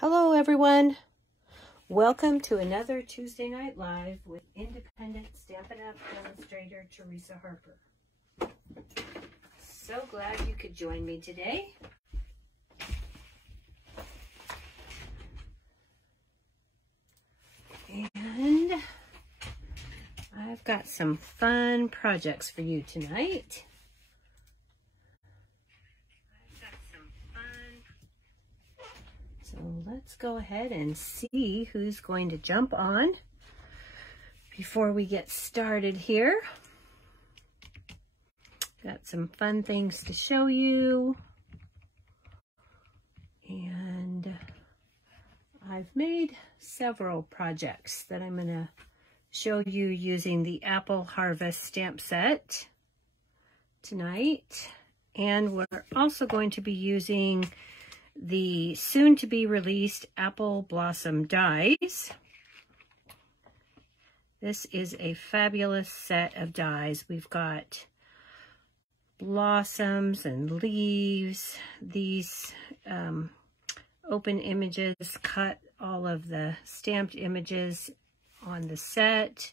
Hello everyone, welcome to another Tuesday Night Live with independent Stampin' Up! Illustrator Teresa Harper. So glad you could join me today. And I've got some fun projects for you tonight. So let's go ahead and see who's going to jump on before we get started here. Got some fun things to show you. And I've made several projects that I'm going to show you using the Apple Harvest stamp set tonight. And we're also going to be using the soon-to-be-released Apple Blossom dies. This is a fabulous set of dies. We've got blossoms and leaves. These open images cut all of the stamped images on the set.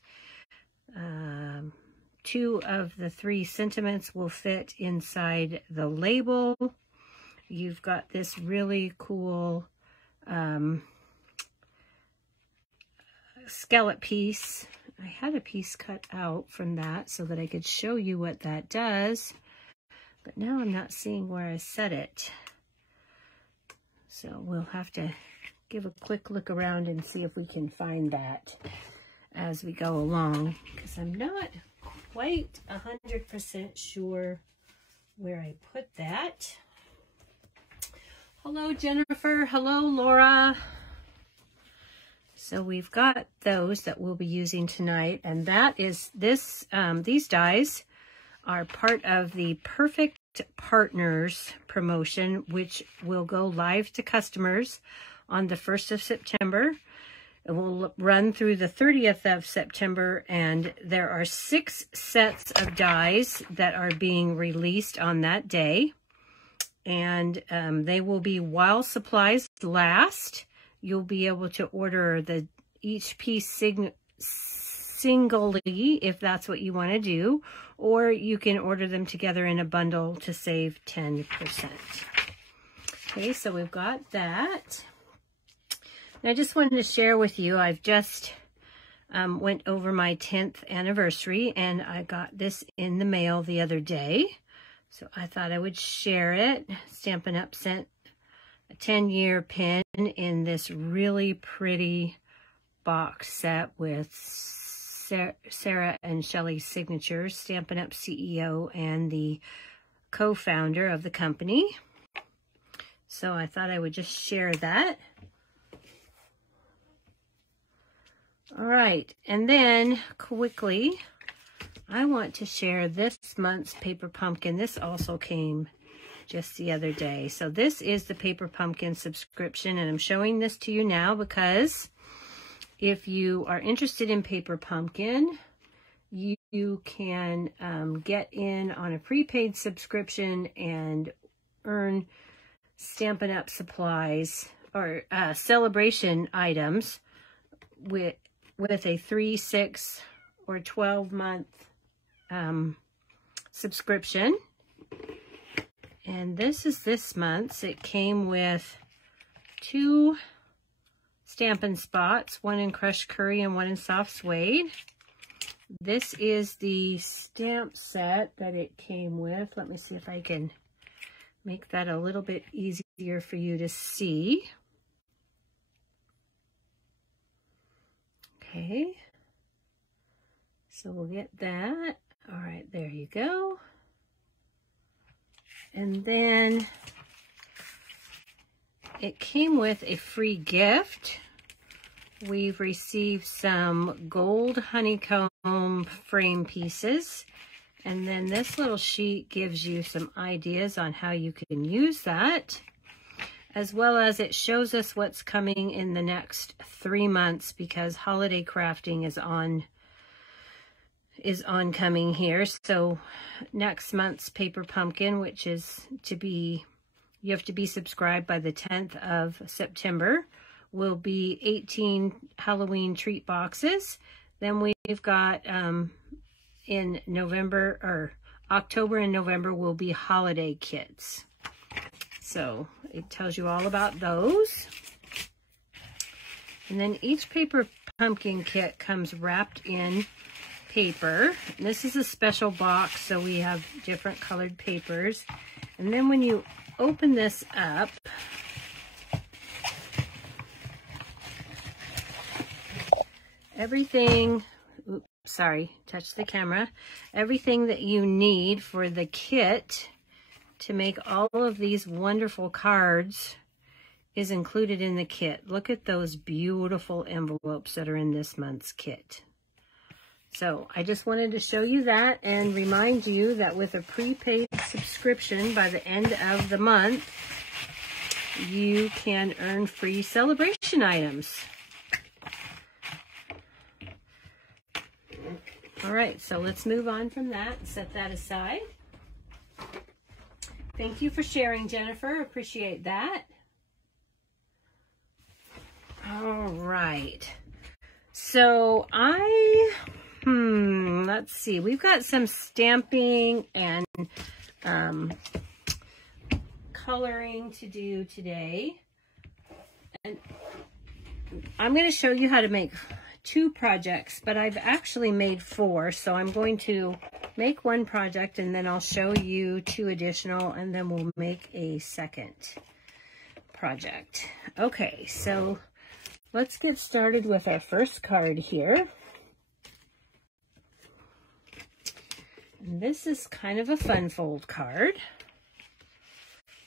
2 of the 3 sentiments will fit inside the label. You've got this really cool scallop piece. I had a piece cut out from that so that I could show you what that does, but now I'm not seeing where I set it. So we'll have to give a quick look around and see if we can find that as we go along, because I'm not quite 100% sure where I put that. Hello, Jennifer. Hello, Laura. So we've got those that we'll be using tonight, and that is this. These dies are part of the Perfect Partners promotion, which will go live to customers on the 1st of September. It will run through the 30th of September, and there are 6 sets of dies that are being released on that day. And they will be while supplies last. You'll be able to order each piece singly if that's what you want to do, or you can order them together in a bundle to save 10%. Okay, so we've got that. And I just wanted to share with you, I've just went over my 10th anniversary, and I got this in the mail the other day. So I thought I would share it. Stampin' Up! Sent a 10-year pin in this really pretty box set with Sarah and Shelley's signatures, Stampin' Up! CEO and the co-founder of the company. So I thought I would just share that. All right, and then quickly, I want to share this month's Paper Pumpkin. This also came just the other day. So this is the Paper Pumpkin subscription, and I'm showing this to you now because if you are interested in Paper Pumpkin, you can get in on a prepaid subscription and earn Stampin' Up! Supplies or celebration items with a 3, 6, or 12-month subscription. And this is this month's. It came with 2 Stampin' Spots, one in crushed curry and one in soft suede. This is the stamp set that it came with. Let me see if I can make that a little bit easier for you to see. Okay. So we'll get that. All right, there you go. And then it came with a free gift. We've received some gold honeycomb frame pieces. And then this little sheet gives you some ideas on how you can use that, as well as it shows us what's coming in the next 3 months, because holiday crafting is oncoming here. So next month's Paper Pumpkin, which is to be you have to be subscribed by the 10th of September, will be 18 Halloween treat boxes. Then we've got in November, or October and November, will be holiday kits. So it tells you all about those. And then each paper pumpkin kit comes wrapped in paper. And this is a special box, so we have different colored papers. And then when you open this up, everything, oops, sorry, touch the camera. Everything that you need for the kit to make all of these wonderful cards is included in the kit. Look at those beautiful envelopes that are in this month's kit. So I just wanted to show you that and remind you that with a prepaid subscription by the end of the month, you can earn free celebration items. All right, so let's move on from that and set that aside. Thank you for sharing, Jennifer. Appreciate that. All right. So let's see. We've got some stamping and coloring to do today. And I'm going to show you how to make 2 projects, but I've actually made 4. So I'm going to make 1 project and then I'll show you 2 additional, and then we'll make a second project. Okay, so let's get started with our first card here. And this is kind of a fun fold card.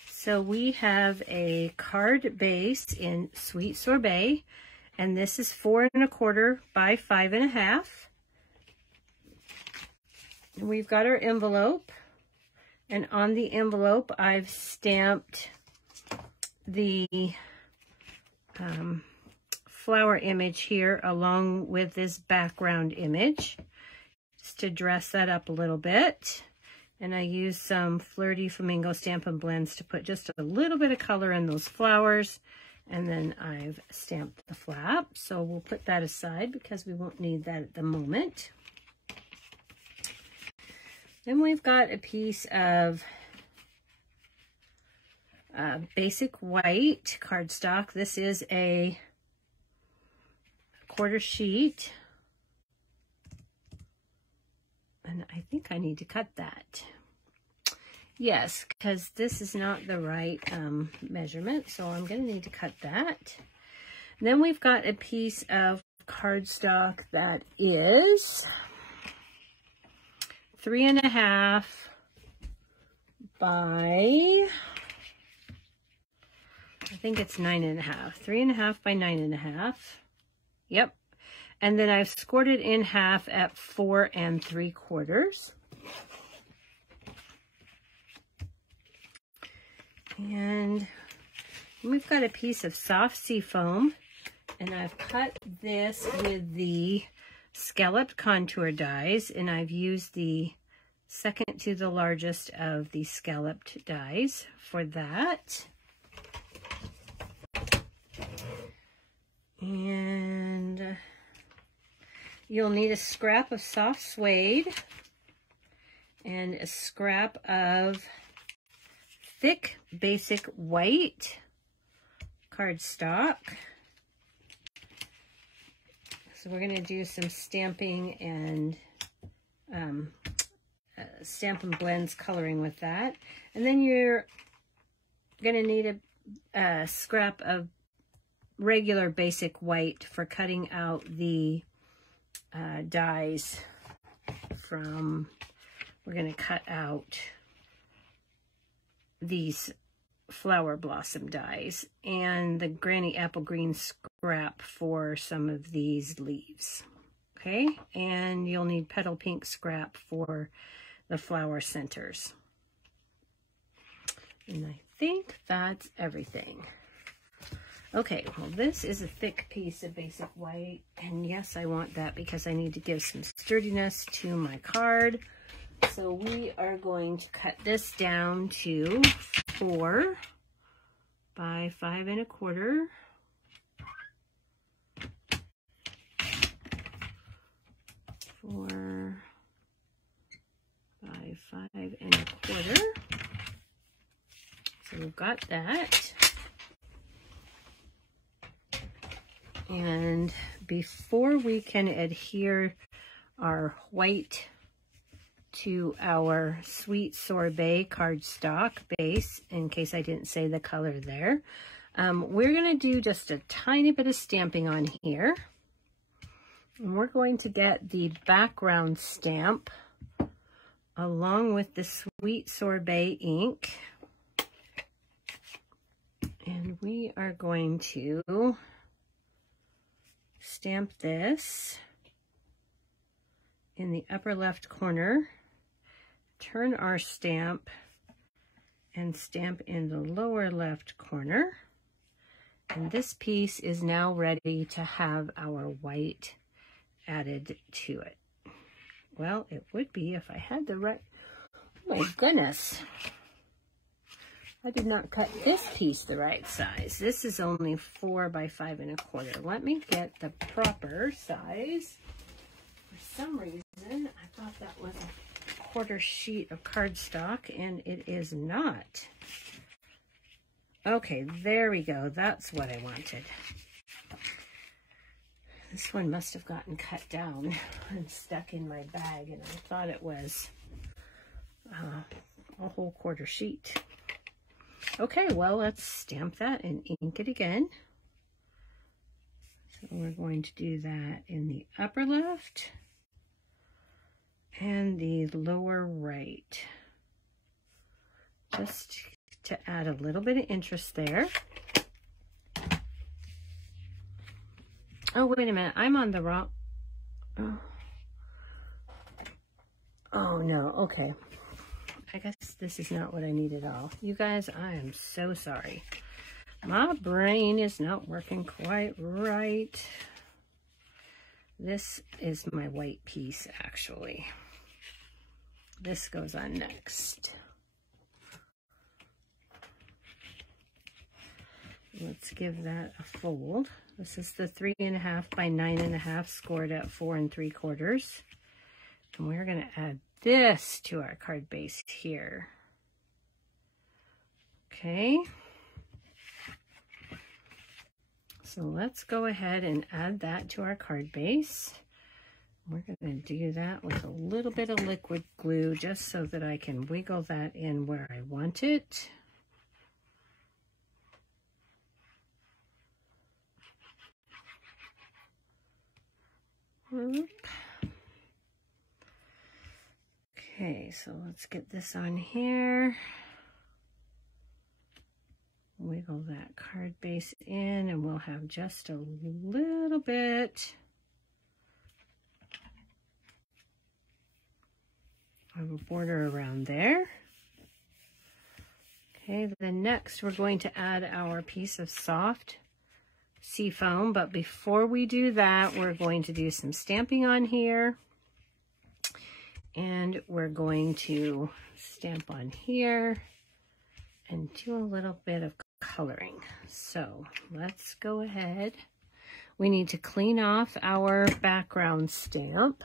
So we have a card base in Sweet Sorbet, and this is 4 1/4 by 5 1/2. And we've got our envelope, and on the envelope I've stamped the flower image here along with this background image, just to dress that up a little bit. And I use some Flirty Flamingo Stampin' Blends to put just a little bit of color in those flowers. And then I've stamped the flap, so we'll put that aside because we won't need that at the moment. Then we've got a piece of basic white cardstock. This is a 1/4 sheet. And I think I need to cut that. Yes, because this is not the right measurement, so I'm going to need to cut that. And then we've got a piece of cardstock that is 3 1/2 by, I think it's 9 1/2. 3 1/2 by 9 1/2. Yep. And then I've scored it in half at 4 3/4. And we've got a piece of soft sea foam, and I've cut this with the scalloped contour dies, and I've used the second to the largest of the scalloped dies for that. And you'll need a scrap of soft suede and a scrap of thick basic white cardstock. So we're going to do some stamping and Stampin' Blends coloring with that. And then you're going to need a scrap of regular basic white for cutting out the dies from, we're going to cut out these flower blossom dies, and the Granny Apple Green scrap for some of these leaves. Okay, and you'll need petal pink scrap for the flower centers. And I think that's everything. Okay, well, this is a thick piece of basic white, and yes, I want that because I need to give some sturdiness to my card. So we are going to cut this down to 4 by 5 1/4. Four by 5 1/4. So we've got that. And before we can adhere our white to our Sweet Sorbet cardstock base, in case I didn't say the color there, we're going to do just a tiny bit of stamping on here. And we're going to get the background stamp along with the Sweet Sorbet ink. And we are going to stamp this in the upper left corner, turn our stamp, and stamp in the lower left corner. And this piece is now ready to have our white added to it. Well, it would be if I had the right, oh my goodness. I did not cut this piece the right size. This is only 4 by 5 1/4. Let me get the proper size. For some reason, I thought that was a 1/4 sheet of cardstock, and it is not. Okay, there we go. That's what I wanted. This one must have gotten cut down and stuck in my bag, and I thought it was a whole 1/4 sheet. Okay, well, let's stamp that and ink it again. So we're going to do that in the upper left and the lower right, just to add a little bit of interest there. Oh, wait a minute, I'm on the wrong, oh no, okay. I guess this is not what I need at all. You guys, I am so sorry. My brain is not working quite right. This is my white piece, actually. This goes on next. Let's give that a fold. This is the 3 1/2 by 9 1/2 scored at 4 3/4. And we're going to add this to our card base here. Okay. So let's go ahead and add that to our card base. We're going to do that with a little bit of liquid glue just so that I can wiggle that in where I want it. Okay, so let's get this on here. Wiggle that card base in, and we'll have just a little bit of a border around there. Okay, then next we're going to add our piece of soft seafoam, but before we do that, we're going to do some stamping on here. And we're going to stamp on here and do a little bit of coloring. So let's go ahead. We need to clean off our background stamp.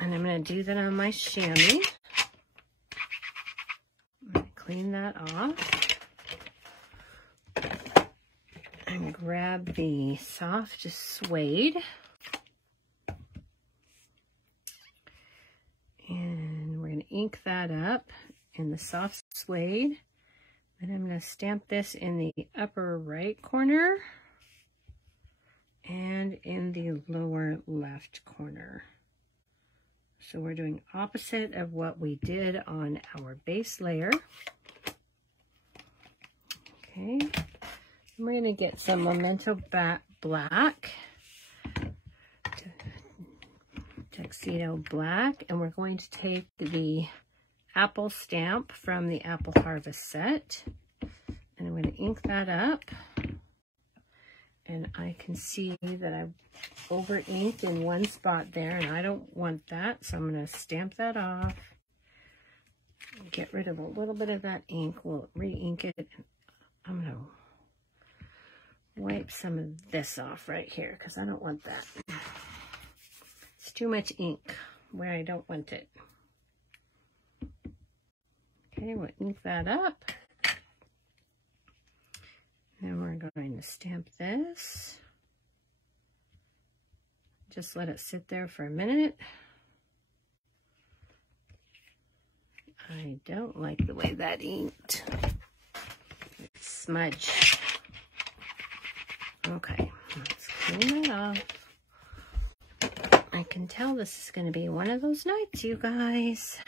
And I'm going to do that on my chamois. I'm going to clean that off. And grab the soft suede. And we're going to ink that up in the soft suede. And I'm going to stamp this in the upper right corner and in the lower left corner. So we're doing opposite of what we did on our base layer. Okay. We're going to get some Memento Black. Tuxedo Black, and we're going to take the apple stamp from the Apple Harvest set, and I'm going to ink that up, and I can see that I've over inked in one spot there, and I don't want that, so I'm going to stamp that off, get rid of a little bit of that ink. We'll re-ink it I'm going to wipe some of this off right here because I don't want that. It's too much ink where I don't want it. Okay, we'll ink that up. Then we're going to stamp this. Just let it sit there for a minute. I don't like the way that inked. It's smudged. Okay, let's clean that off. I can tell this is going to be one of those nights, you guys.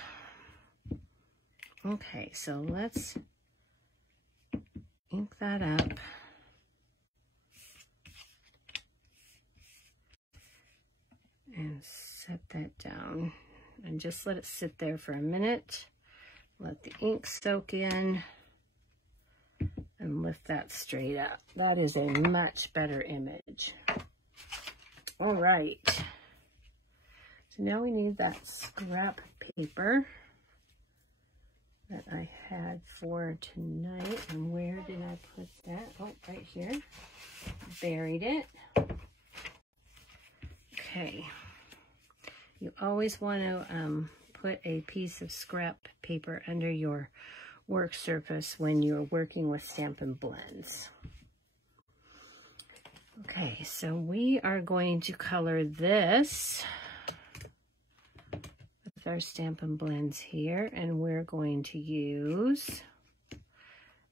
Okay, so let's ink that up. And set that down. And just let it sit there for a minute. Let the ink soak in. And lift that straight up. That is a much better image. All right. So now we need that scrap paper that I had for tonight. And where did I put that? Oh, right here. Buried it. Okay. You always want to put a piece of scrap paper under your work surface when you're working with Stampin' Blends. Okay, so we are going to color this with our Stampin' Blends here, and we're going to use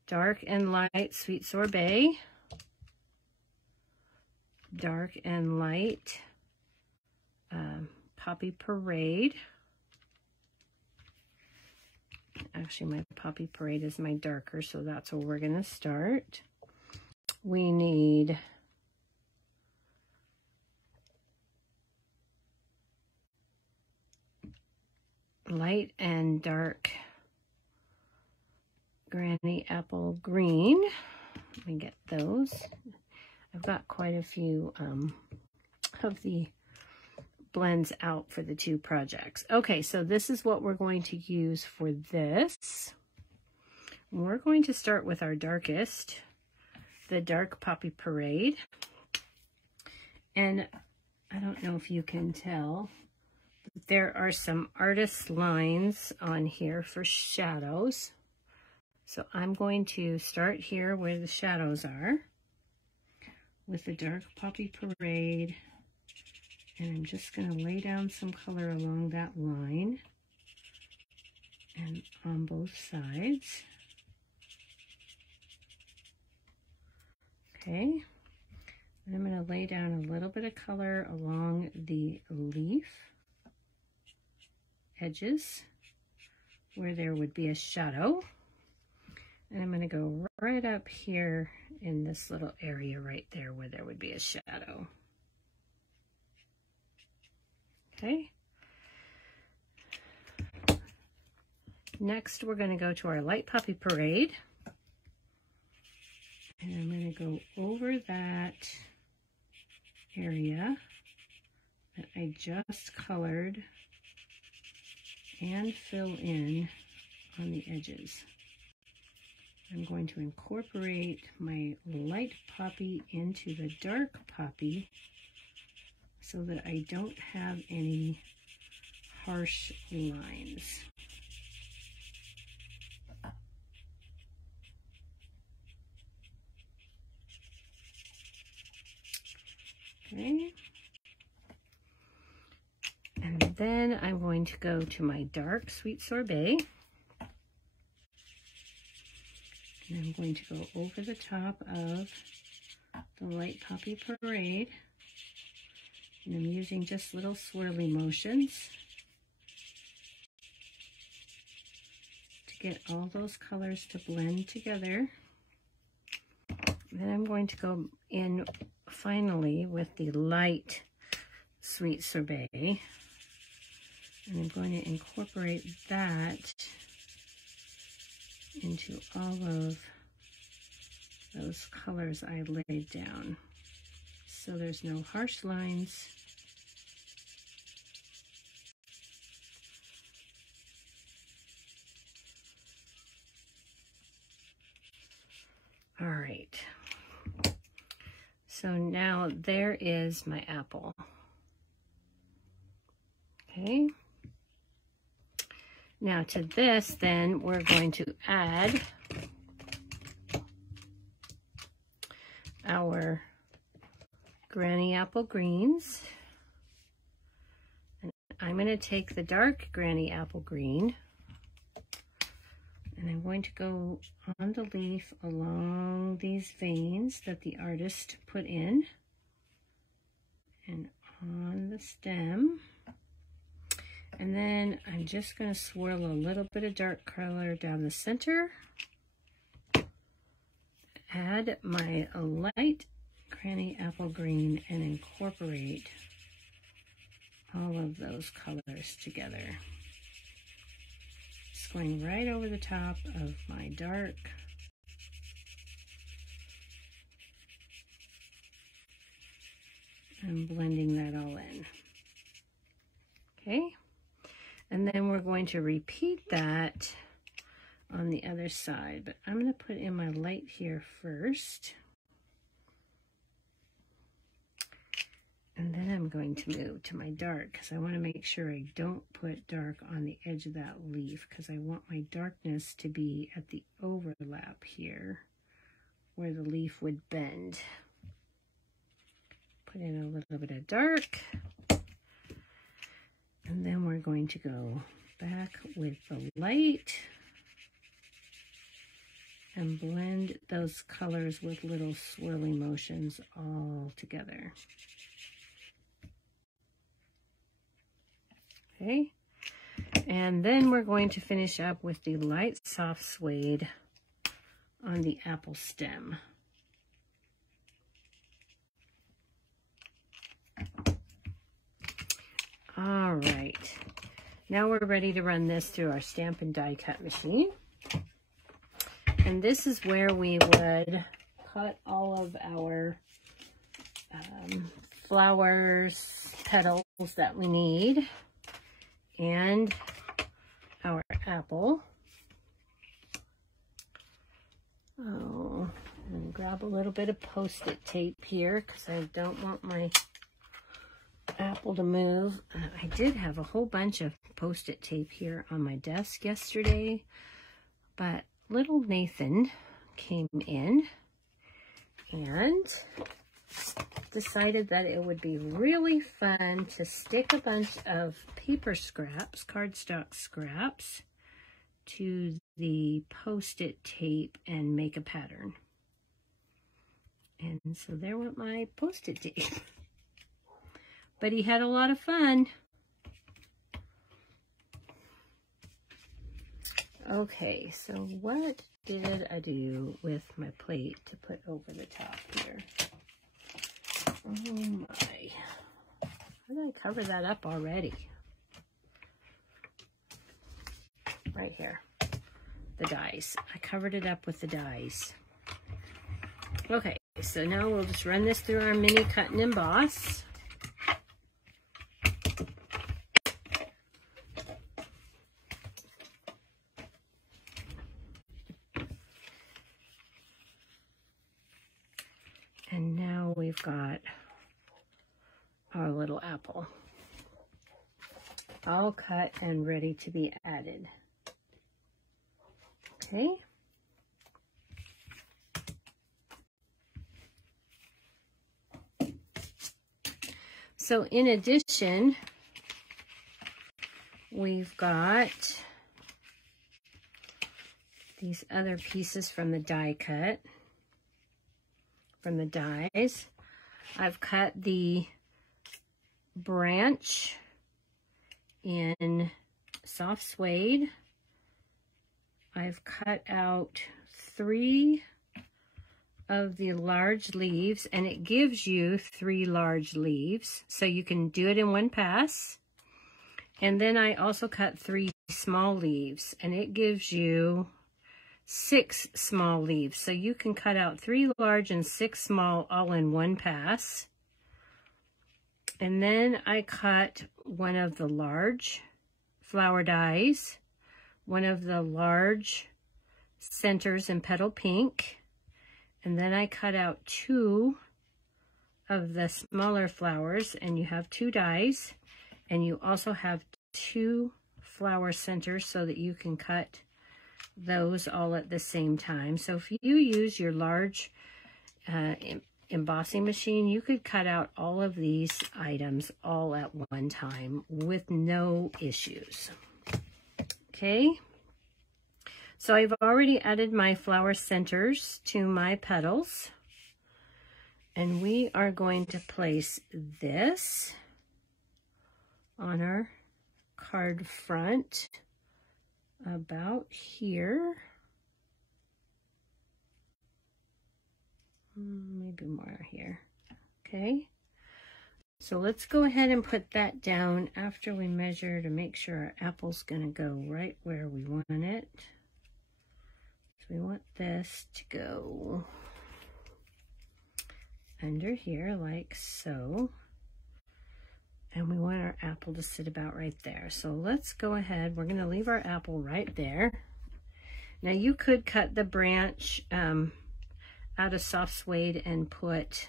Dark and Light Sweet Sorbet, Dark and Light Poppy Parade. Actually, my Poppy Parade is my darker, so that's where we're going to start. We need light and dark Granny Apple Green. Let me get those. I've got quite a few of the blends out for the two projects. Okay, so this is what we're going to use for this. We're going to start with our darkest, the Dark Poppy Parade. And I don't know if you can tell, but there are some artist lines on here for shadows. So I'm going to start here where the shadows are with the Dark Poppy Parade. And I'm just going to lay down some color along that line and on both sides. Okay. And I'm going to lay down a little bit of color along the leaf edges where there would be a shadow. And I'm going to go right up here in this little area right there where there would be a shadow. Okay. Next, we're going to go to our Light Poppy Parade. And I'm going to go over that area that I just colored and fill in on the edges. I'm going to incorporate my light poppy into the dark poppy so that I don't have any harsh lines. Okay. And then I'm going to go to my Dark Sweet Sorbet. And I'm going to go over the top of the Light Poppy Parade. And I'm using just little swirly motions to get all those colors to blend together. Then I'm going to go in finally with the Light Sweet Sorbet. And I'm going to incorporate that into all of those colors I laid down. So there's no harsh lines. All right. So now there is my apple. Okay. Now to this, then we're going to add our Granny Apple Greens. And I'm going to take the dark Granny Apple Green and I'm going to go on the leaf along these veins that the artist put in and on the stem. And then I'm just going to swirl a little bit of dark color down the center. Add my light Granny Apple Green and incorporate all of those colors together. Just going right over the top of my dark and blending that all in. Okay. And then we're going to repeat that on the other side, but I'm going to put in my light here first. And then I'm going to move to my dark because I want to make sure I don't put dark on the edge of that leaf because I want my darkness to be at the overlap here where the leaf would bend. Put in a little bit of dark. And then we're going to go back with the light and blend those colors with little swirling motions all together. Okay, and then we're going to finish up with the light soft suede on the apple stem. All right, now we're ready to run this through our Stampin' Die Cut machine. And this is where we would cut all of our flowers, petals that we need, and our apple. Oh, I'm going to grab a little bit of Post-it tape here because I don't want my apple to move. I did have a whole bunch of Post-it tape here on my desk yesterday, but little Nathan came in and decided that it would be really fun to stick a bunch of paper scraps, cardstock scraps, to the Post-it tape and make a pattern. And so there went my Post-it tape. But he had a lot of fun. Okay, so what did I do with my plate to put over the top here? Oh my. How did I cover that up already? Right here. The dies. I covered it up with the dies. Okay, so now we'll just run this through our mini cut and emboss. And now we've got our little apple all cut and ready to be added. Okay. So in addition, we've got these other pieces from the die cut. From the dies, I've cut the branch in soft suede. I've cut out 3 of the large leaves, and it gives you 3 large leaves, so you can do it in one pass. And then I also cut 3 small leaves, and it gives you 6 small leaves. So you can cut out 3 large and 6 small all in one pass. And then I cut one of the large flower dies, one of the large centers in petal pink, And then I cut out 2 of the smaller flowers, and you have 2 dies, and you also have 2 flower centers so that you can cut those all at the same time. So if you use your large embossing machine, you could cut out all of these items all at one time with no issues. Okay, so I've already added my flower centers to my petals, and we are going to place this on our card front about here. Maybe more here. Okay, so let's go ahead and put that down after we measure to make sure our apple's gonna go right where we want it. So we want this to go under here like so, and we want our apple to sit about right there. So let's go ahead, we're gonna leave our apple right there. Now you could cut the branch out of soft suede and put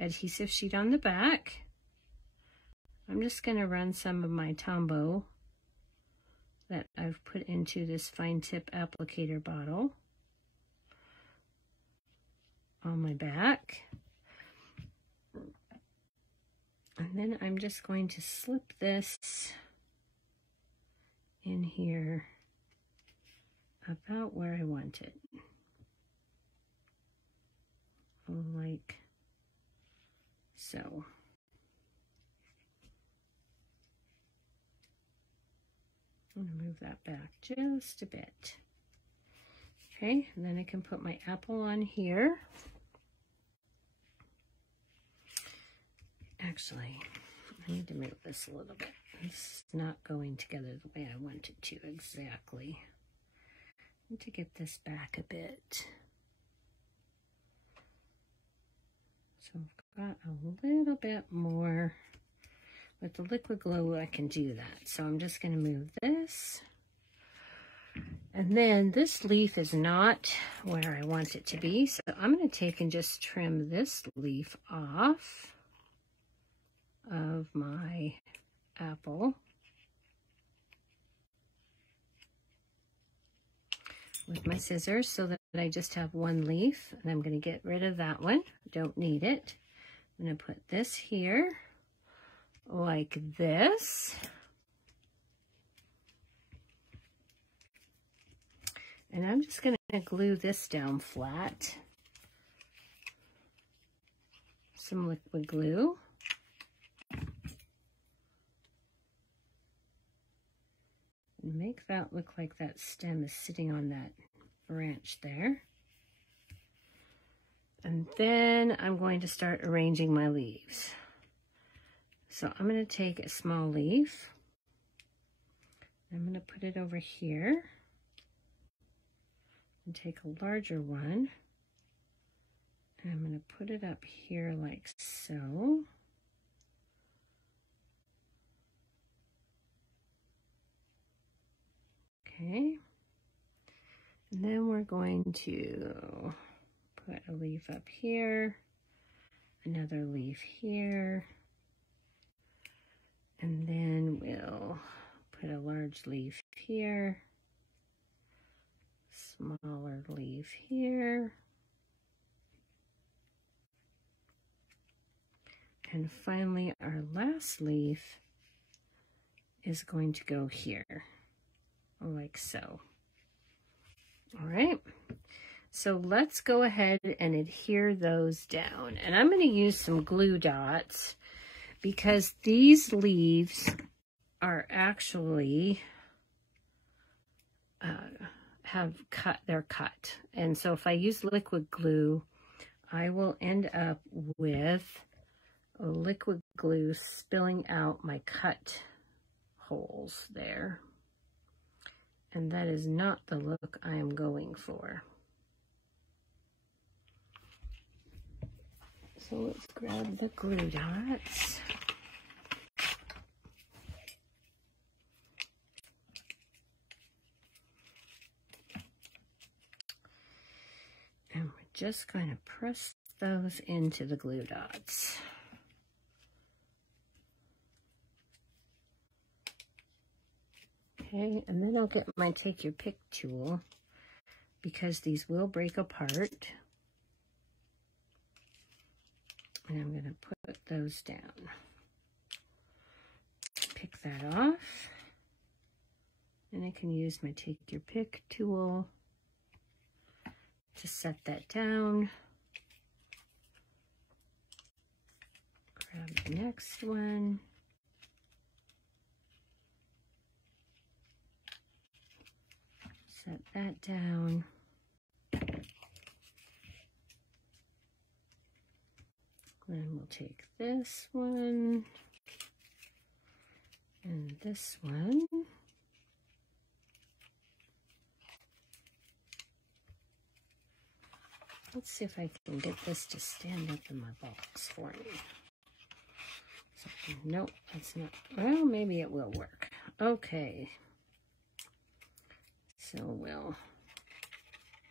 adhesive sheet on the back. I'm just going to run some of my Tombow that I've put into this fine tip applicator bottle on my back. And then I'm just going to slip this in here about where I want it. Like so. I'm going to move that back just a bit. Okay, and then I can put my apple on here. Actually, I need to move this a little bit. It's not going together the way I want it to exactly. I need to get this back a bit. So I've got a little bit more. With the liquid glue, I can do that. So I'm just going to move this. And then this leaf is not where I want it to be. So I'm going to take and just trim this leaf off of my apple with my scissors so that I just have one leaf, and I'm going to get rid of that one. Don't need it. I'm going to put this here like this. And I'm just going to glue this down flat. Some liquid glue. And make that look like that stem is sitting on that branch there. And then I'm going to start arranging my leaves. So I'm going to take a small leaf. I'm going to put it over here. And take a larger one. And I'm going to put it up here like so. Okay. And then we're going to put a leaf up here, another leaf here, and then we'll put a large leaf here, smaller leaf here, and finally our last leaf is going to go here, like so. All right. So let's go ahead and adhere those down. And I'm going to use some glue dots because these leaves are actually they're cut. And so if I use liquid glue, I will end up with liquid glue spilling out my cut holes there. And that is not the look I am going for. So let's grab the glue dots. just going to press those into the glue dots. Okay, and then I'll get my Take Your Pick tool because these will break apart. And I'm going to put those down. Pick that off. And I can use my Take Your Pick tool to set that down. Grab the next one. Set that down. Then we'll take this one and this one. Let's see if I can get this to stand up in my box for me. So, nope, that's not, well, maybe it will work. Okay. So we'll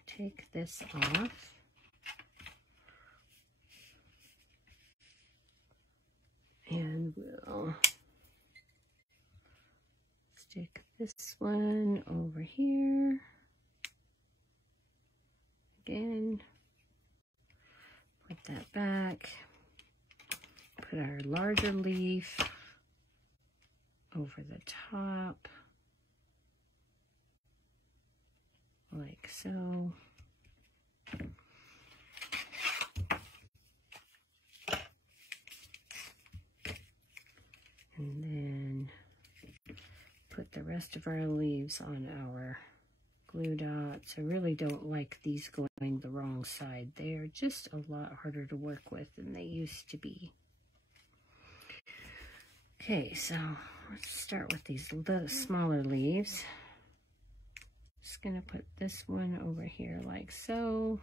take this off. And we'll stick this one over here. Again, put that back. Put our larger leaf over the top, like so. And then put the rest of our leaves on our glue dots. I really don't like these going the wrong side. They are just a lot harder to work with than they used to be. Okay, so let's start with these little smaller leaves. Just gonna put this one over here like so.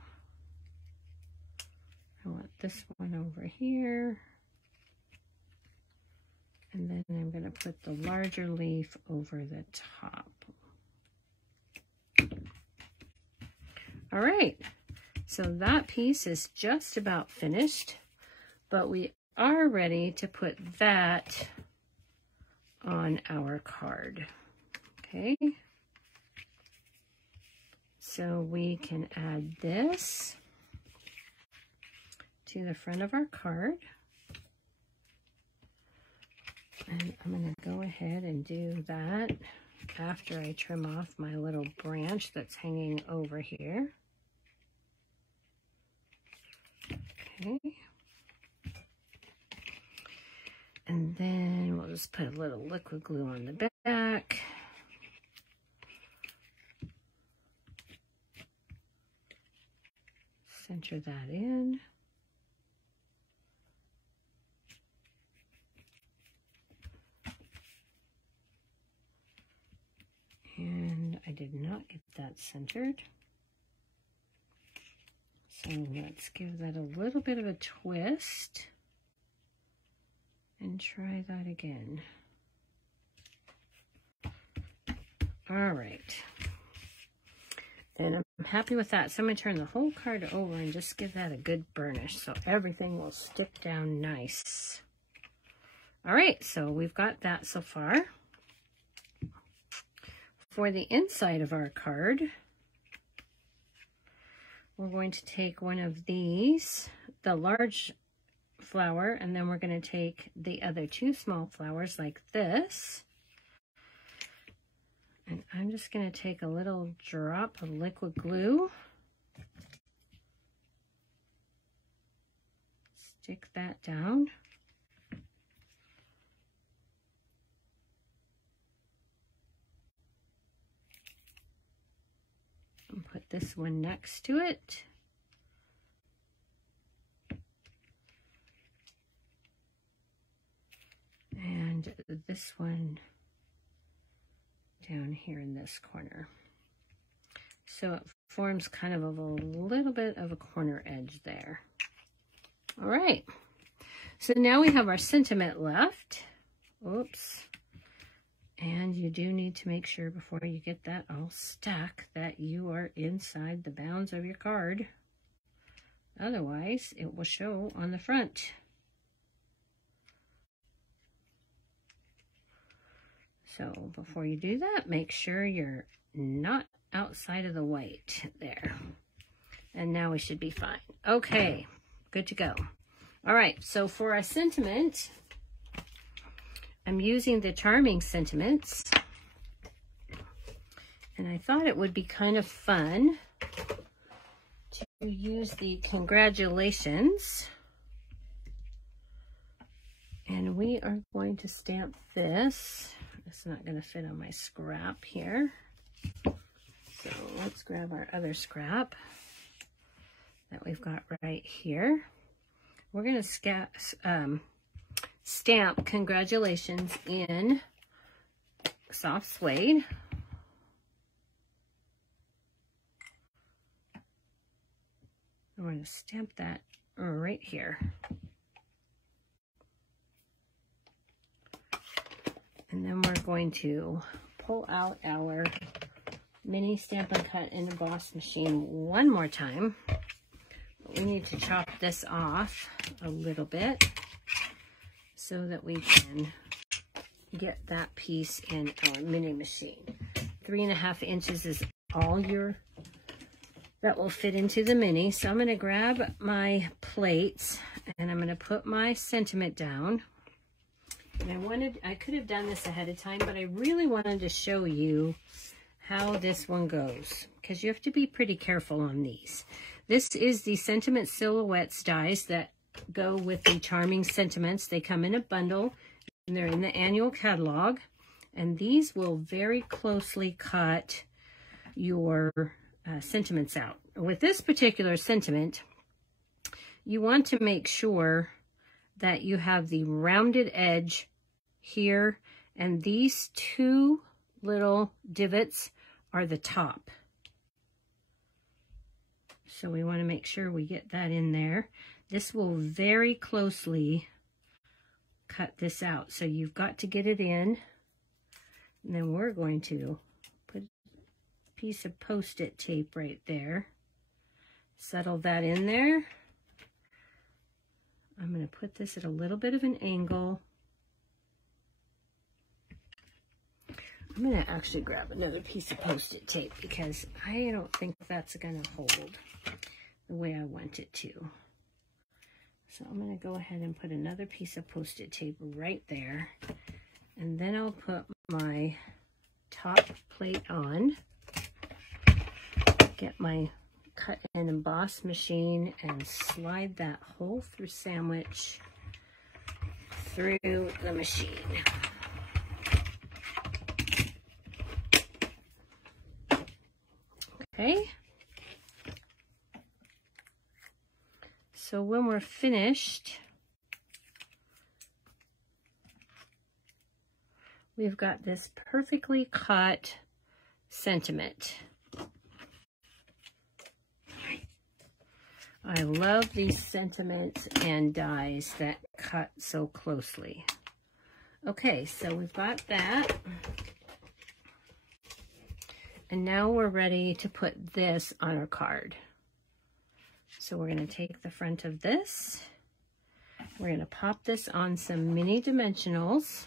I want this one over here. And then I'm going to put the larger leaf over the top. All right, so that piece is just about finished, but we are ready to put that on our card. Okay, so we can add this to the front of our card. And I'm going to go ahead and do that after I trim off my little branch that's hanging over here. Okay. And then we'll just put a little liquid glue on the back. Center that in. And I did not get that centered. So let's give that a little bit of a twist and try that again. All right. And I'm happy with that. So I'm going to turn the whole card over and just give that a good burnish so everything will stick down nice. All right, so we've got that so far. For the inside of our card, we're going to take one of these, the large flower, and then we're going to take the other two small flowers like this. And I'm just going to take a little drop of liquid glue. Stick that down. And put this one next to it. And this one down here in this corner. So it forms kind of a little bit of a corner edge there. All right. So now we have our sentiment left. Oops. And you do need to make sure before you get that all stuck that you are inside the bounds of your card. Otherwise, it will show on the front. So before you do that, make sure you're not outside of the white there. And now we should be fine. Okay, good to go. All right, so for our sentiment, I'm using the Charming Sentiments. And I thought it would be kind of fun to use the Congratulations. And we are going to stamp this. It's not going to fit on my scrap here. So let's grab our other scrap that we've got right here. We're going to stamp Congratulations in soft suede. I'm going to stamp that right here. And then we're going to pull out our mini Stampin' Cut and Emboss machine one more time. But we need to chop this off a little bit so that we can get that piece in our mini machine. 3.5 inches is all that will fit into the mini. So I'm going to grab my plates and I'm going to put my sentiment down. And I could have done this ahead of time, but I really wanted to show you how this one goes, because you have to be pretty careful on these. This is the Sentiment Silhouettes dies that go with the Charming Sentiments. They come in a bundle, and they're in the annual catalog. And these will very closely cut your sentiments out. With this particular sentiment, you want to make sure that you have the rounded edge here, and these two little divots are the top. So we want to make sure we get that in there. This will very closely cut this out. So you've got to get it in. And then we're going to put a piece of Post-it tape right there. Settle that in there. I'm going to put this at a little bit of an angle. I'm going to actually grab another piece of Post-it tape because I don't think that's going to hold the way I want it to. So I'm going to go ahead and put another piece of Post-it tape right there. And then I'll put my top plate on. Get my cut and emboss machine and slide that whole through sandwich through the machine. Okay. So when we're finished, we've got this perfectly cut sentiment. I love these sentiments and dies that cut so closely. Okay, so we've got that. And now we're ready to put this on our card. So we're going to take the front of this. We're going to pop this on some mini dimensionals.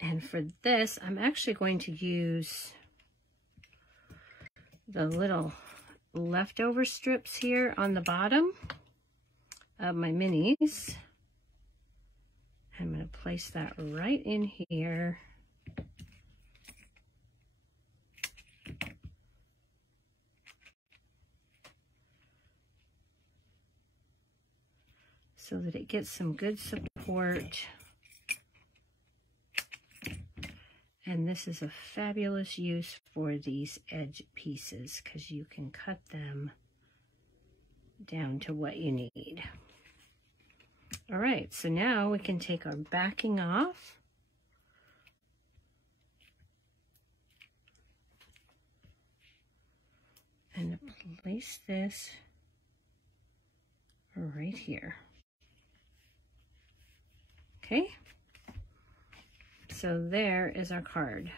And for this, I'm actually going to use the little leftover strips here on the bottom of my minis. I'm going to place that right in here. So that it gets some good support. And this is a fabulous use for these edge pieces because you can cut them down to what you need. All right, so now we can take our backing off. And place this right here. Okay. So there is our card.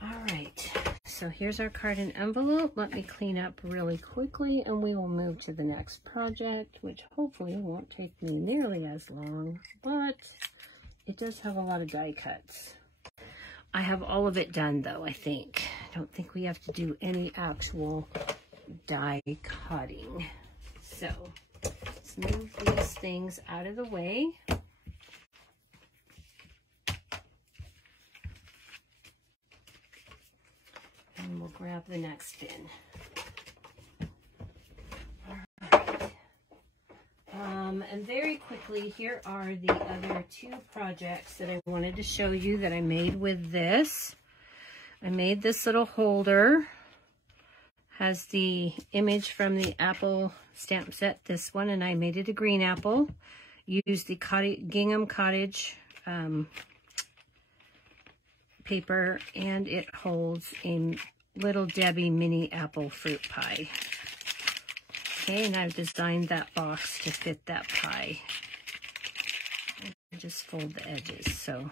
All right. so here's our card and envelope. Let me clean up really quickly and we will move to the next project, which hopefully won't take me nearly as long, but it does have a lot of die cuts. I have all of it done though, I think. I don't think we have to do any actual die cutting. So let's move these things out of the way. And we'll grab the next bin. And very quickly, here are the other two projects that I wanted to show you that I made with this. I made this little holder. Has the image from the apple stamp set, this one, and I made it a green apple. Used the gingham cottage paper, and it holds a Little Debbie mini apple fruit pie. Okay, and I've designed that box to fit that pie. I just fold the edges, so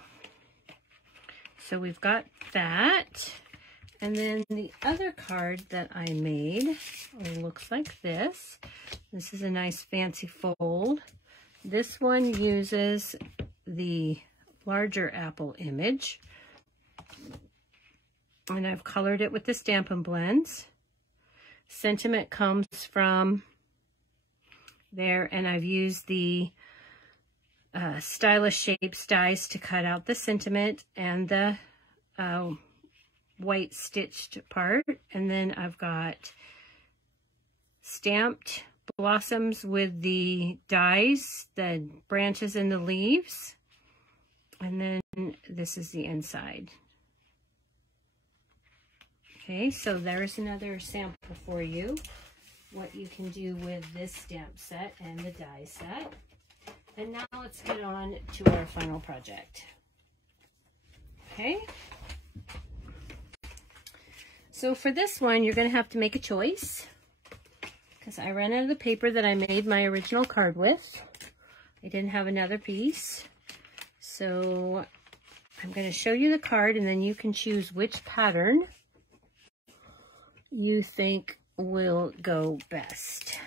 we've got that. And then the other card that I made looks like this. This is a nice fancy fold. This one uses the larger apple image. And I've colored it with the Stampin' Blends. Sentiment comes from there, and I've used the Stylish Shapes dies to cut out the sentiment and the white stitched part. And then I've got stamped blossoms with the dies, the branches and the leaves. And then this is the inside. Okay, so there's another sample for you, what you can do with this stamp set and the die set. And now let's get on to our final project. Okay. So for this one, you're going to have to make a choice because I ran out of the paper that I made my original card with. I didn't have another piece. So I'm going to show you the card and then you can choose which pattern you think will go best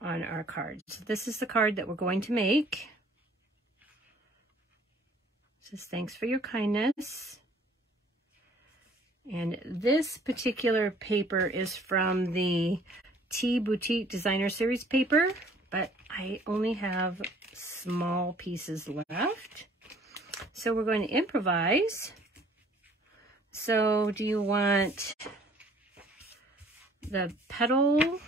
on our card. So this is the card that we're going to make. It says, thanks for your kindness. And this particular paper is from the Tea Boutique Designer Series paper, but I only have small pieces left. So we're going to improvise. So do you want the petal?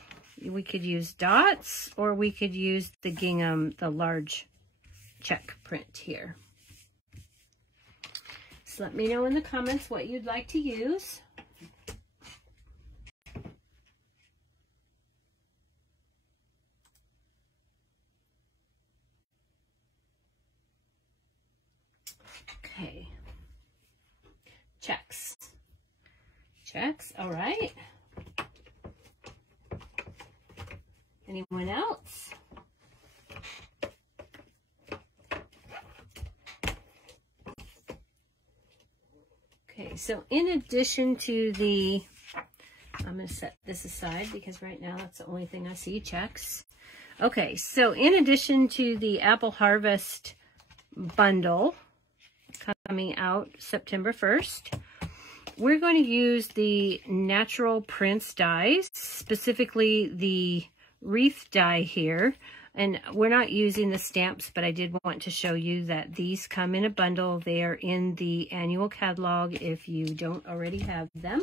We could use dots, or we could use the gingham, the large check print here. So let me know in the comments what you'd like to use. Okay. Checks. Checks, all right. Anyone else? Okay, so in addition to the, I'm going to set this aside because right now that's the only thing I see, checks. Okay, so in addition to the Apple Harvest bundle coming out September 1st, we're going to use the Natural Prints dies, specifically the wreath die here. And we're not using the stamps, but I did want to show you that these come in a bundle. They are in the annual catalog if you don't already have them.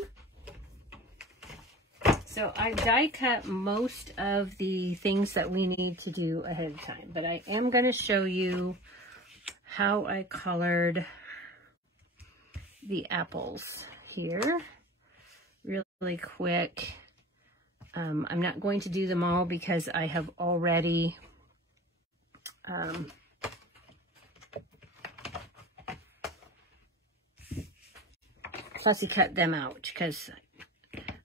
So I die cut most of the things that we need to do ahead of time, but I am going to show you how I colored the apples here really quick. I'm not going to do them all because I have already fussy cut them out because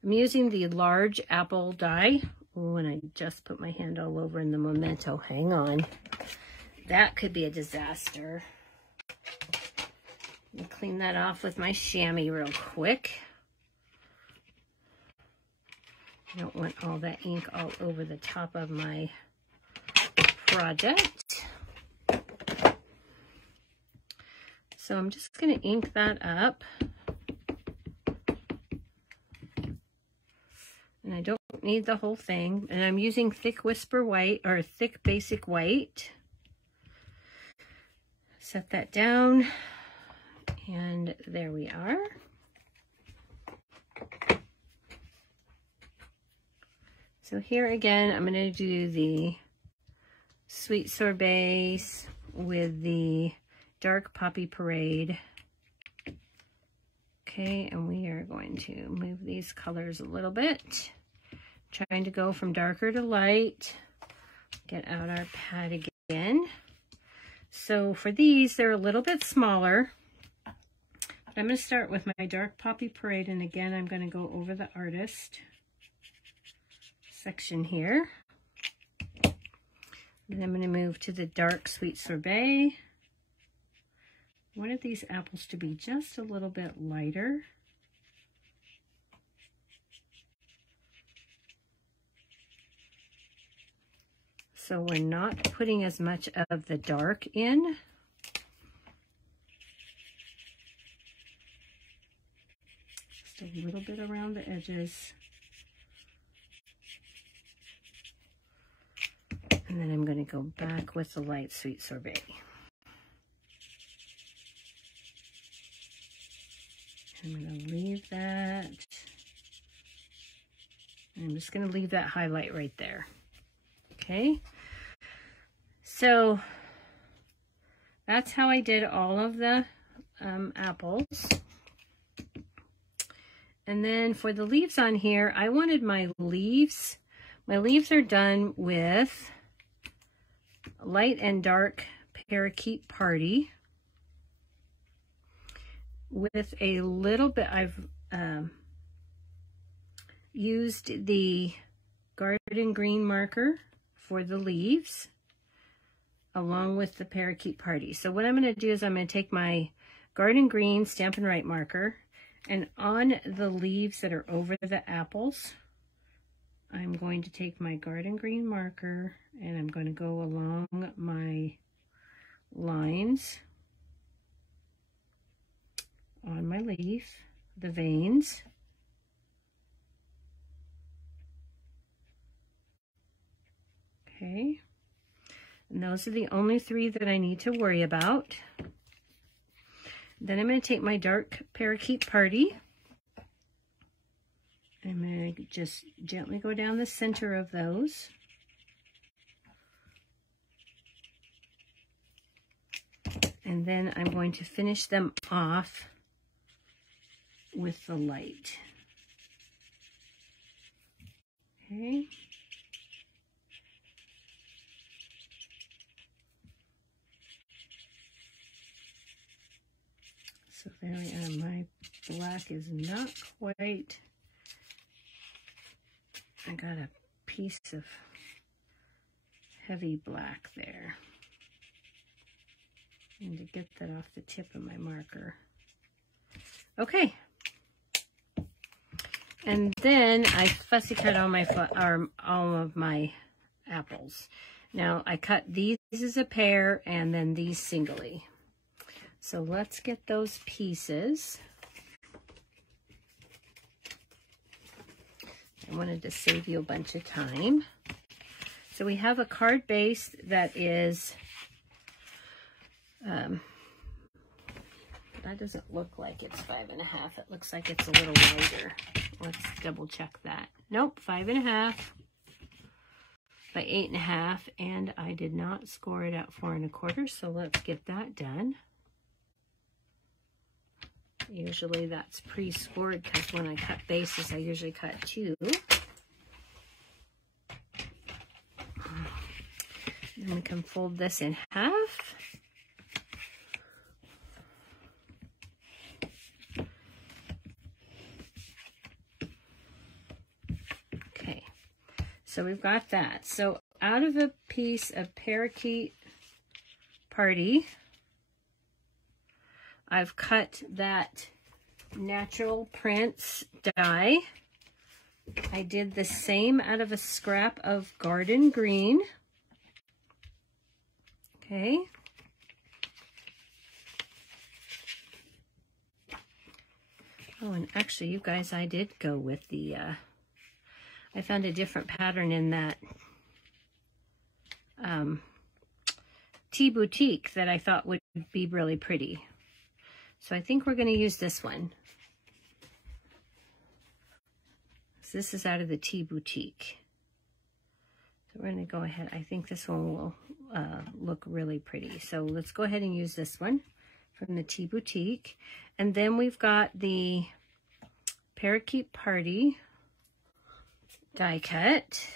I'm using the large apple die. Oh, and I just put my hand all over in the memento. Hang on. That could be a disaster. Let me clean that off with my chamois real quick. I don't want all that ink all over the top of my project. So I'm just going to ink that up. And I don't need the whole thing. And I'm using thick whisper white, or thick basic white. Set that down. And there we are. So here again, I'm going to do the Sweet Sorbets with the Dark Poppy Parade. Okay, and we are going to move these colors a little bit. Trying to go from darker to light. Get out our pad again. So for these, they're a little bit smaller. But I'm going to start with my Dark Poppy Parade, and again, I'm going to go over the artist section here. And I'm going to move to the Dark Sweet Sorbet. I wanted these apples to be just a little bit lighter. So we're not putting as much of the dark in. Just a little bit around the edges. And then I'm going to go back with the light Sweet Sorbet. I'm going to leave that. I'm just going to leave that highlight right there. Okay. So that's how I did all of the apples. And then for the leaves on here, I wanted my leaves are done with Light and Dark Parakeet Party with a little bit. I've used the Garden Green marker for the leaves along with the Parakeet Party. So what I'm going to do is I'm going to take my Garden Green Stampin' Up marker, and on the leaves that are over the apples, I'm going to take my Garden Green marker and I'm going to go along my lines on my leaf, the veins. Okay, and those are the only three that I need to worry about. Then I'm going to take my Dark Parakeet Party. I'm going to just gently go down the center of those. And then I'm going to finish them off with the light. Okay. So there we are. My black is not quite. I got a piece of heavy black there. I need to get that off the tip of my marker. Okay. And then I fussy cut all of my apples. Now I cut these as a pair and then these singly. So let's get those pieces. I wanted to save you a bunch of time. So we have a card base that is, that doesn't look like it's 5.5. It looks like it's a little wider. Let's double check that. Nope, 5.5 by 8.5, and I did not score it at 4 1/4, so let's get that done. Usually that's pre-scored because when I cut bases, I usually cut 2. Then we can fold this in half. Okay, so we've got that. So out of a piece of Parakeet Party, I've cut that Natural Prints die I did the same out of a scrap of garden green. Okay. Oh, and actually, you guys, I did go with the, I found a different pattern in that Tea Boutique that I thought would be really pretty. So I think we're going to use this one. So this is out of the Tea Boutique. So we're going to go ahead. I think this one will look really pretty. So let's go ahead and use this one from the Tea Boutique. And then we've got the Parakeet Party die cut.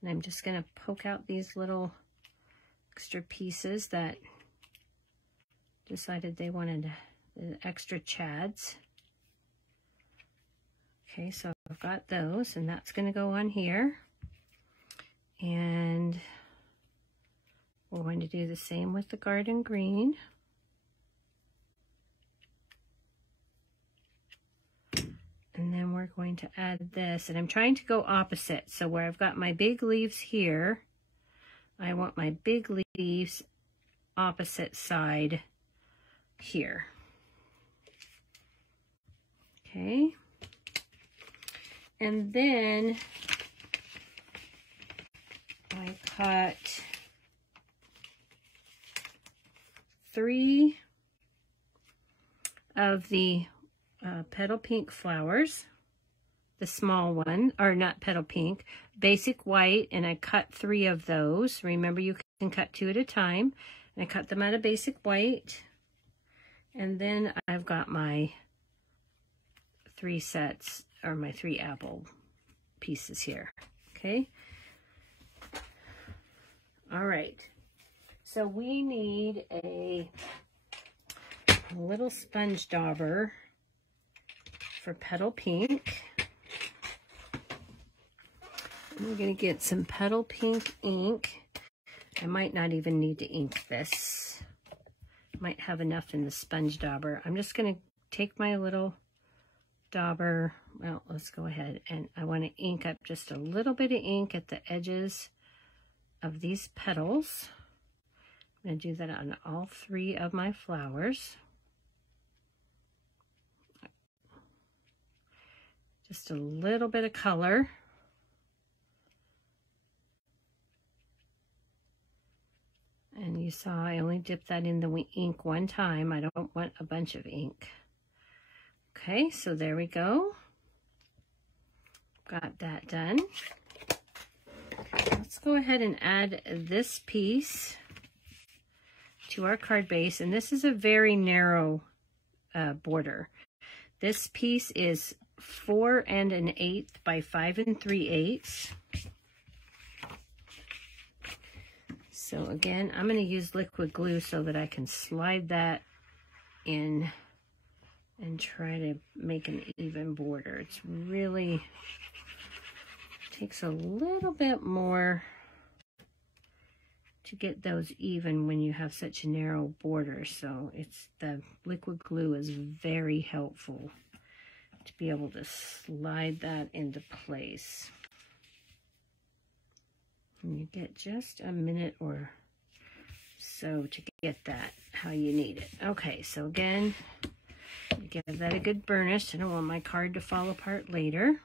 And I'm just going to poke out these little extra pieces that decided they wanted the extra chads. Okay, so I've got those, and that's going to go on here. And we're going to do the same with the garden green. And then we're going to add this, and I'm trying to go opposite. So where I've got my big leaves here, I want my big leaves opposite side here. Okay. And then I cut 3 of the petal pink flowers, the small one, or not petal pink, basic white, and I cut 3 of those. Remember, you can cut 2 at a time. And I cut them out of basic white. And then I've got my 3 sets, or my 3 apple pieces here. Okay. All right. So we need a little sponge dauber for petal pink. We're going to get some petal pink ink. I might not even need to ink this. Might have enough in the sponge dauber. I'm just going to take my little dauber. Well, let's go ahead, and I want to ink up just a little bit of ink at the edges of these petals. I'm going to do that on all 3 of my flowers. Just a little bit of color. And you saw I only dipped that in the ink one time. I don't want a bunch of ink. Okay, so there we go. Got that done. Let's go ahead and add this piece to our card base. And this is a very narrow border. This piece is 4 1/8 by 5 3/8. So again, I'm going to use liquid glue so that I can slide that in and try to make an even border. It's really takes a little bit more to get those even when you have such a narrow border. So it's the liquid glue is very helpful to be able to slide that into place. And you get just a minute or so to get that how you need it. Okay, so again, give that a good burnish. I don't want my card to fall apart later.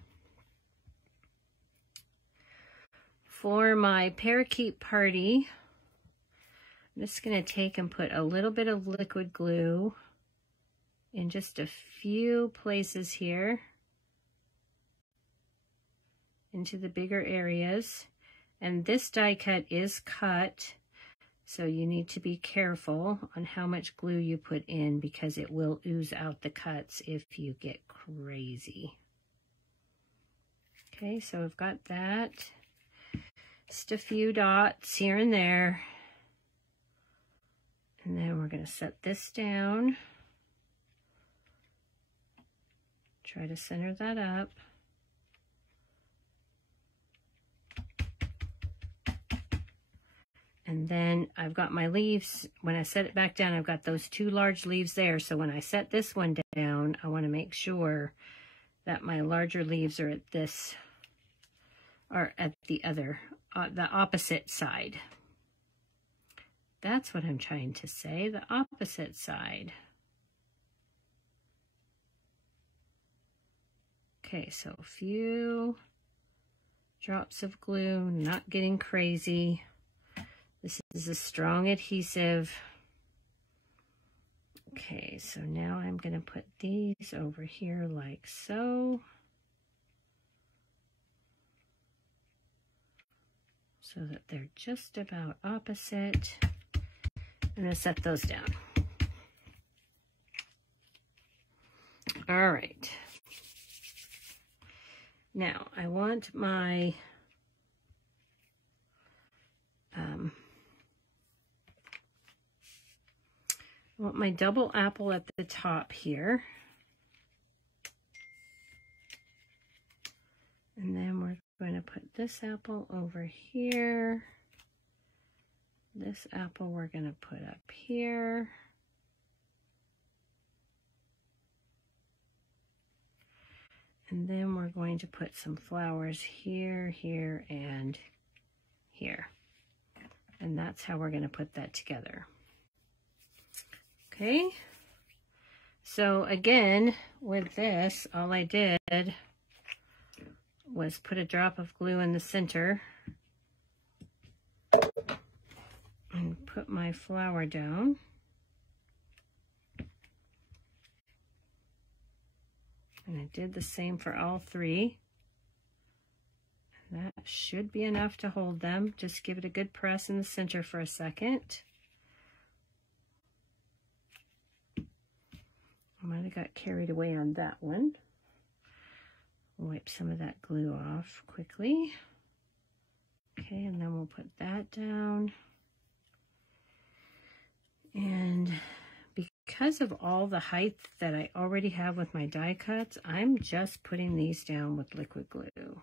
For my Parakeet Party, I'm just going to take and put a little bit of liquid glue in just a few places here into the bigger areas. And this die cut is cut, so you need to be careful on how much glue you put in because it will ooze out the cuts if you get crazy. Okay, so I've got that. Just a few dots here and there. And then we're going to set this down. Try to center that up. And then I've got my leaves. When I set it back down, I've got those 2 large leaves there. So when I set this one down, I want to make sure that my larger leaves are at this, or at the other, the opposite side. That's what I'm trying to say, the opposite side. Okay, so a few drops of glue, not getting crazy. This is a strong adhesive. Okay, so now I'm going to put these over here like so. So that they're just about opposite. I'm going to set those down. All right. Now I want my double apple at the top here. And then we're going to put this apple over here. This apple we're going to put up here. And then we're going to put some flowers here, here, and here. And that's how we're going to put that together. Okay. So again, with this, all I did was put a drop of glue in the center and put my flower down. And I did the same for all 3. That should be enough to hold them. Just give it a good press in the center for a second. I might have got carried away on that one. Wipe some of that glue off quickly. Okay, and then we'll put that down. And because of all the height that I already have with my die cuts, I'm just putting these down with liquid glue.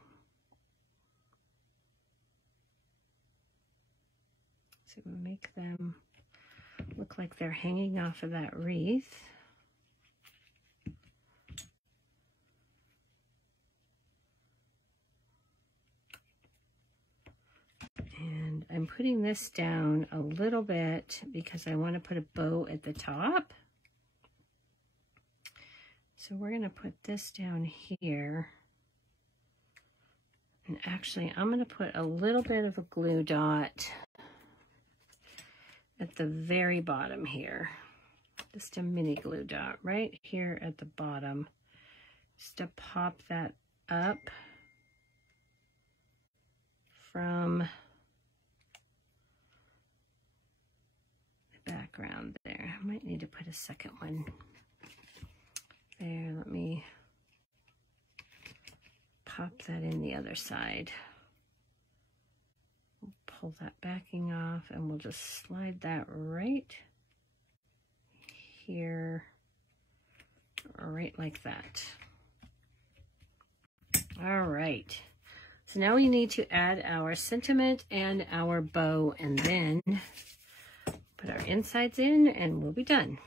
So we'll make them look like they're hanging off of that wreath. And I'm putting this down a little bit because I want to put a bow at the top. So we're going to put this down here. And actually, I'm going to put a little bit of a glue dot at the very bottom here. Just a mini glue dot right here at the bottom. Just to pop that up from background there. I might need to put a second one there. Let me pop that in the other side. We'll pull that backing off and we'll just slide that right here, right like that. All right. So now we need to add our sentiment and our bow, and then put our insides in and we'll be done.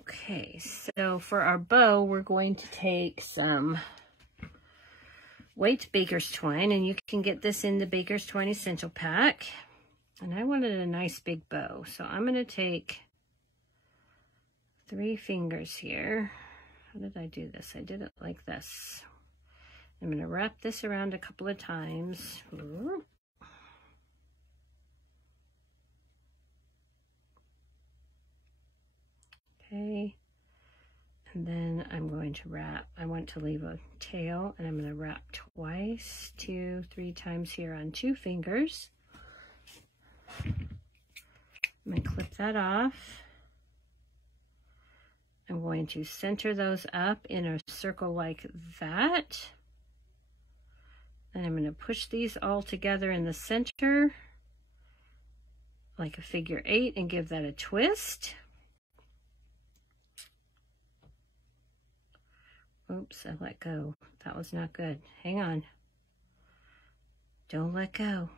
Okay, so for our bow, we're going to take some white baker's twine, and you can get this in the baker's twine essential pack. And I wanted a nice big bow, so I'm going to take 3 fingers here. How did I do this? I did it like this. I'm going to wrap this around a couple of times. Okay, and then I'm going to wrap. I want to leave a tail, and I'm going to wrap twice, 2, 3 times here on 2 fingers. I'm going to clip that off. I'm going to center those up in a circle like that. And I'm going to push these all together in the center like a figure 8 and give that a twist. Oops, I let go. That was not good. Hang on. Don't let go.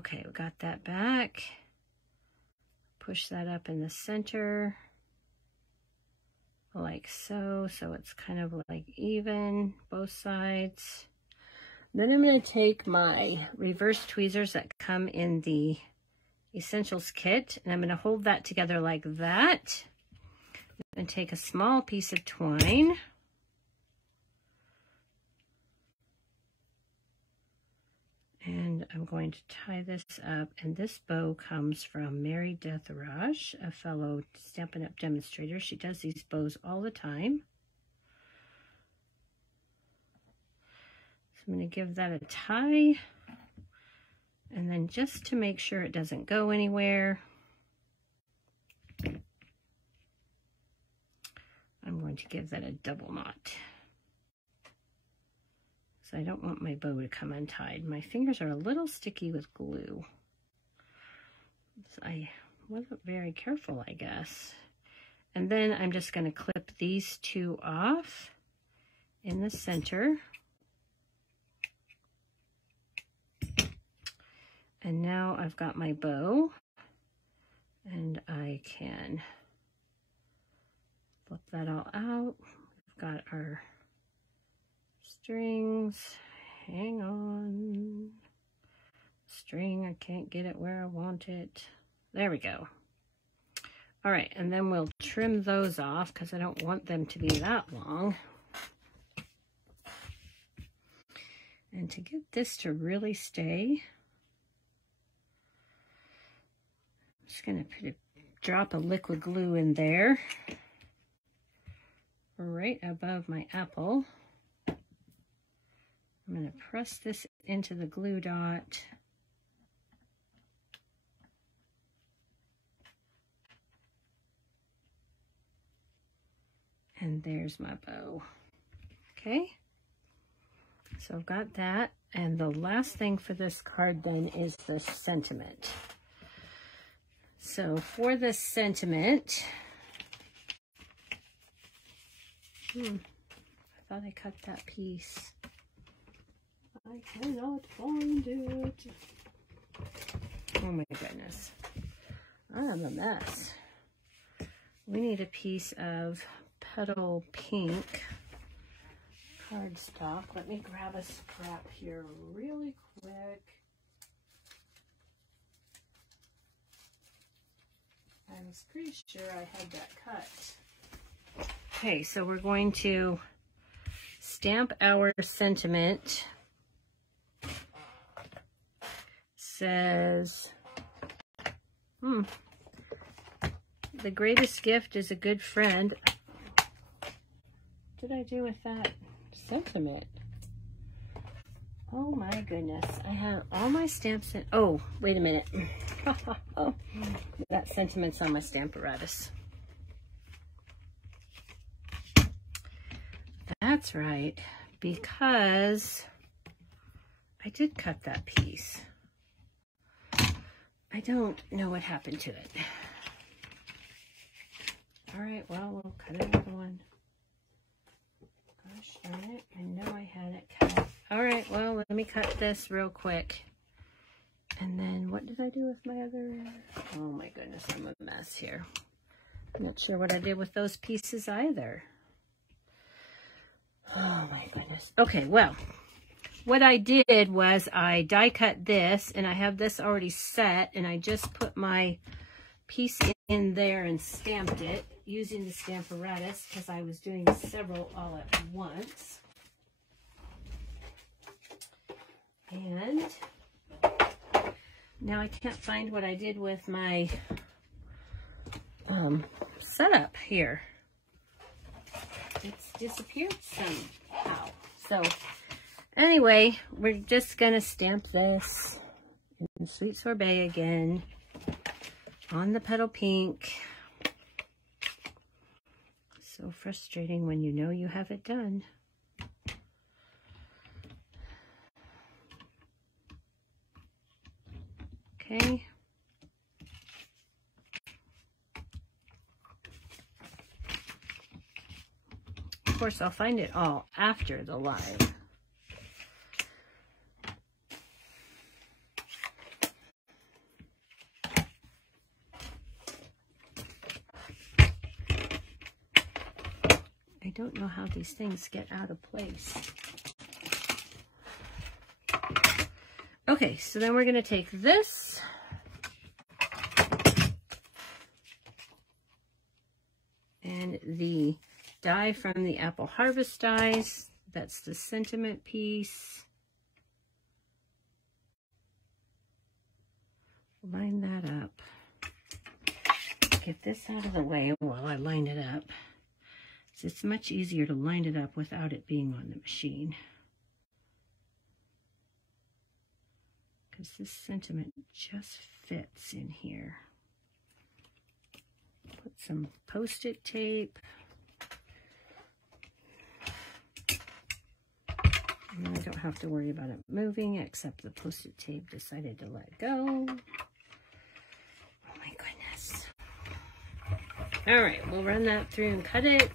Okay, we got that back. Push that up in the center, like so. So it's kind of like even, both sides. Then I'm going to take my reverse tweezers that come in the Essentials kit, and I'm going to hold that together like that. And take a small piece of twine. And I'm going to tie this up, and this bow comes from Mary Detharaj, a fellow Stampin' Up! Demonstrator. She does these bows all the time. So I'm going to give that a tie, and then just to make sure it doesn't go anywhere, I'm going to give that a double knot. So I don't want my bow to come untied. My fingers are a little sticky with glue. So I wasn't very careful, I guess. And then I'm just going to clip these two off in the center. And now I've got my bow, and I can flip that all out. We've got our strings. Hang on. String, I can't get it where I want it. There we go. All right, and then we'll trim those off because I don't want them to be that long. And to get this to really stay, I'm just going to drop a liquid glue in there right above my apple. I'm going to press this into the glue dot. And there's my bow. Okay, so I've got that. And the last thing for this card then is the sentiment. So for the sentiment, I thought I cut that piece. I cannot find it. Oh my goodness. I'm a mess. We need a piece of petal pink cardstock. Let me grab a scrap here really quick. I was pretty sure I had that cut. Okay, so we're going to stamp our sentiment. Says, the greatest gift is a good friend. What did I do with that sentiment? Oh my goodness. I have all my stamps in. Oh, wait a minute. That sentiment's on my Stamparatus. That's right, because I did cut that piece. I don't know what happened to it. All right, well, we'll cut another one. Gosh darn it, I know I had it cut. All right, well, let me cut this real quick. And then what did I do with my other? Oh my goodness, I'm a mess here. I'm not sure what I did with those pieces either. Oh my goodness. Okay, well, what I did was I die cut this, and I have this already set, and I just put my piece in there and stamped it using the Stamparatus because I was doing several all at once. And now I can't find what I did with my setup here. It's disappeared somehow. So anyway, we're just gonna stamp this in Sweet Sorbet again on the petal pink. So frustrating when you know you have it done. Okay. Of course, I'll find it all after the live. I don't know how these things get out of place. Okay, so then we're going to take this and the die from the Apple Harvest dies. That's the sentiment piece. Line that up. Get this out of the way while I line it up. So it's much easier to line it up without it being on the machine. Because this sentiment just fits in here. Put some Post-it tape. And I don't have to worry about it moving, except the Post-it tape decided to let go. Oh my goodness. All right, we'll run that through and cut it.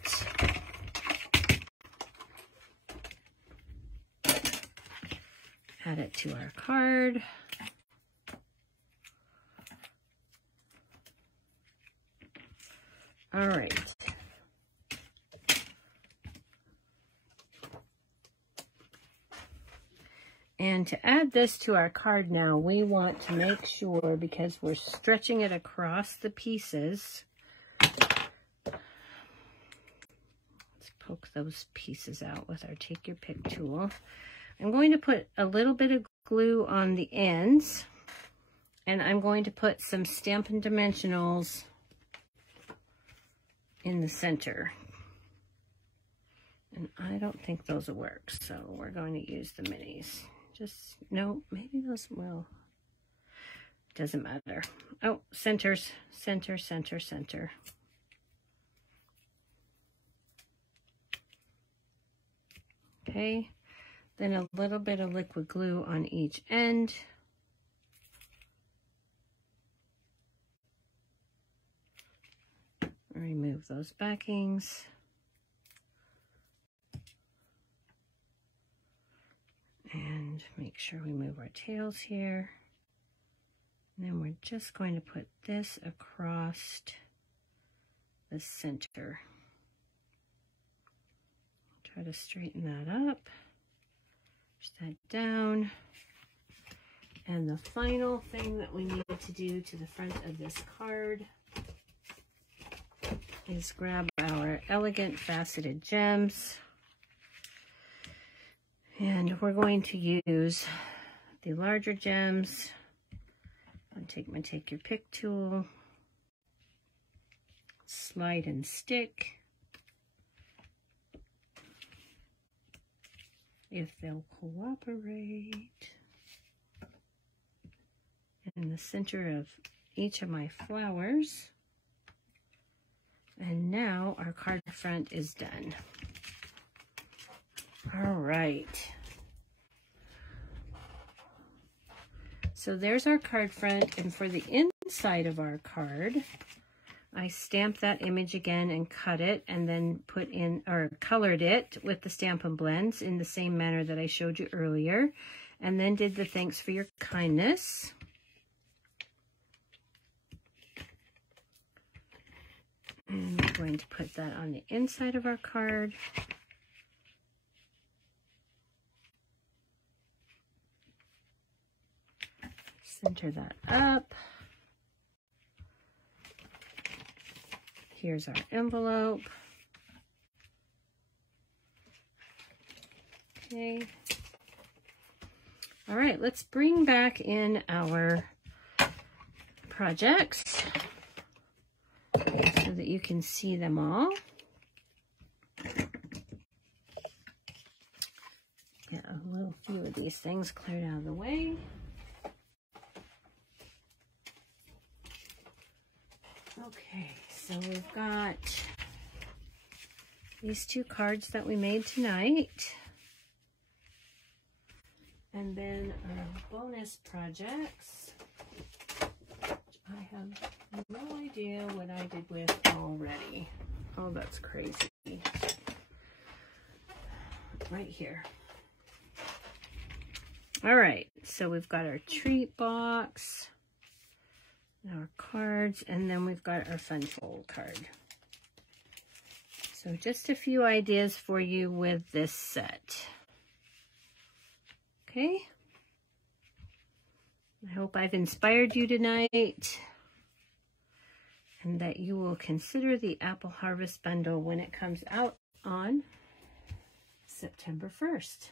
Add it to our card. All right. And to add this to our card now, we want to make sure, because we're stretching it across the pieces, let's poke those pieces out with our Take Your Pick tool. I'm going to put a little bit of glue on the ends, and I'm going to put some Stampin' Dimensionals in the center. And I don't think those will work, so we're going to use the minis. Just, no, maybe those will. Doesn't matter. Oh, centers, center, center, center. Okay, then a little bit of liquid glue on each end. Remove those backings. And make sure we move our tails here. And then we're just going to put this across the center. Try to straighten that up. Push that down. And the final thing that we need to do to the front of this card is grab our Elegant Faceted Gems. And we're going to use the larger gems. I'll take my Take Your Pick tool, slide and stick, if they'll cooperate, in the center of each of my flowers. And now our card front is done. All right. So there's our card front, and for the inside of our card, I stamped that image again and cut it, and then put in, or colored it with the Stampin' Blends in the same manner that I showed you earlier, and then did the Thanks for Your Kindness. And I'm going to put that on the inside of our card. Center that up. Here's our envelope. Okay. All right, let's bring back in our projects so that you can see them all. Get a little few of these things cleared out of the way. Okay, so we've got these two cards that we made tonight. And then our bonus projects, which I have no idea what I did with already. Oh, that's crazy. Right here. All right, so we've got our treat box, our cards, and then we've got our fun fold card. So just a few ideas for you with this set. Okay. I hope I've inspired you tonight and that you will consider the Apple Harvest Bundle when it comes out on September 1st.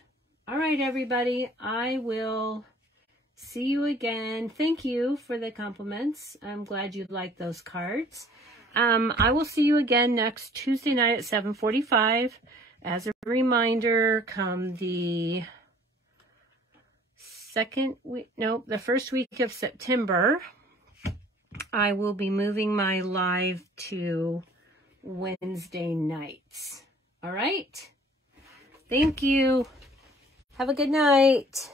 All right, everybody, I will see you again. Thank you for the compliments. I'm glad you liked those cards. I will see you again next Tuesday night at 7:45. As a reminder, come the the first week of September, I will be moving my live to Wednesday nights. All right? Thank you. Have a good night.